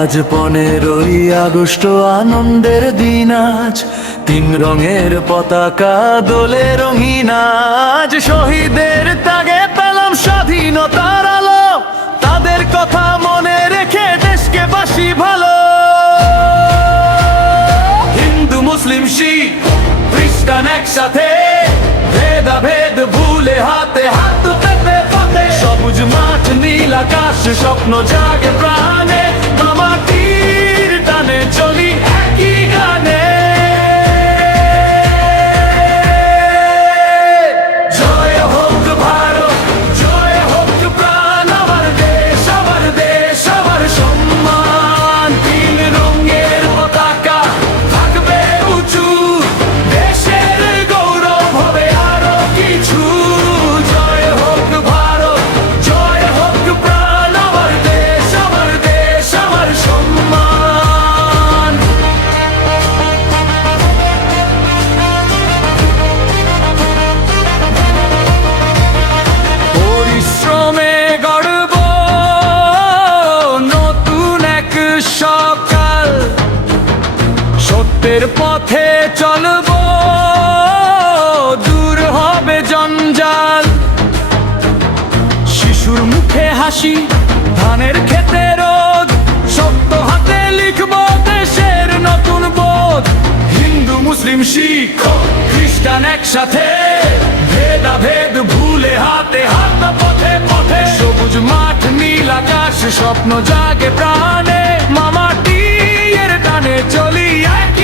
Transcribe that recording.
আজ 15ই আগস্ট আনন্দের দিন, আজ 3 রঙের পতাকা দোলে রঙিন। আজ শহীদের ত্যাগে পেলাম স্বাধীনতার আলো, তাদের কথা মনে রেখে দেশকে বাসি ভালো। হিন্দু মুসলিম শিখ খ্রিস্টান একসাথে, ভেদাভেদ ভুলে হাতে হাত পেতে পথে। সবুজ মাঠ নীল আকাশ স্বপ্ন জাগে প্রাণে, মাটির টানে চলি একই গানে। জয় হোক ভারত, জয় হোক প্রাণ, আমার দেশ আমার দেশ আমার সম্মান। 3 রঙের পতাকা থাকবে উঁচু, দেশের গৌরব হবে আরো কিছু। জয় হোক ভারত, জয় হোক প্রাণ, আমার দেশ আমার দেশ আমার সম্মান। পরিশ্রমে গড়ব নতুন এক সকাল, সত্যের পথে চলব, দূর হবে জঞ্জাল। শিশুর মুখে হাসি, ধানের ক্ষেতে রোদ, সত্য হাতে লিখব দেশের নতুন বোধ। হিন্দু মুসলিম শিখ খ্রিস্টান একসাথে, ভেদাভেদ ভুলে হাতে হাত পথে পথে। সবুজ মাঠ নীল আকাশ স্বপ্ন জাগে প্রাণে, মাটির টানে চলি এক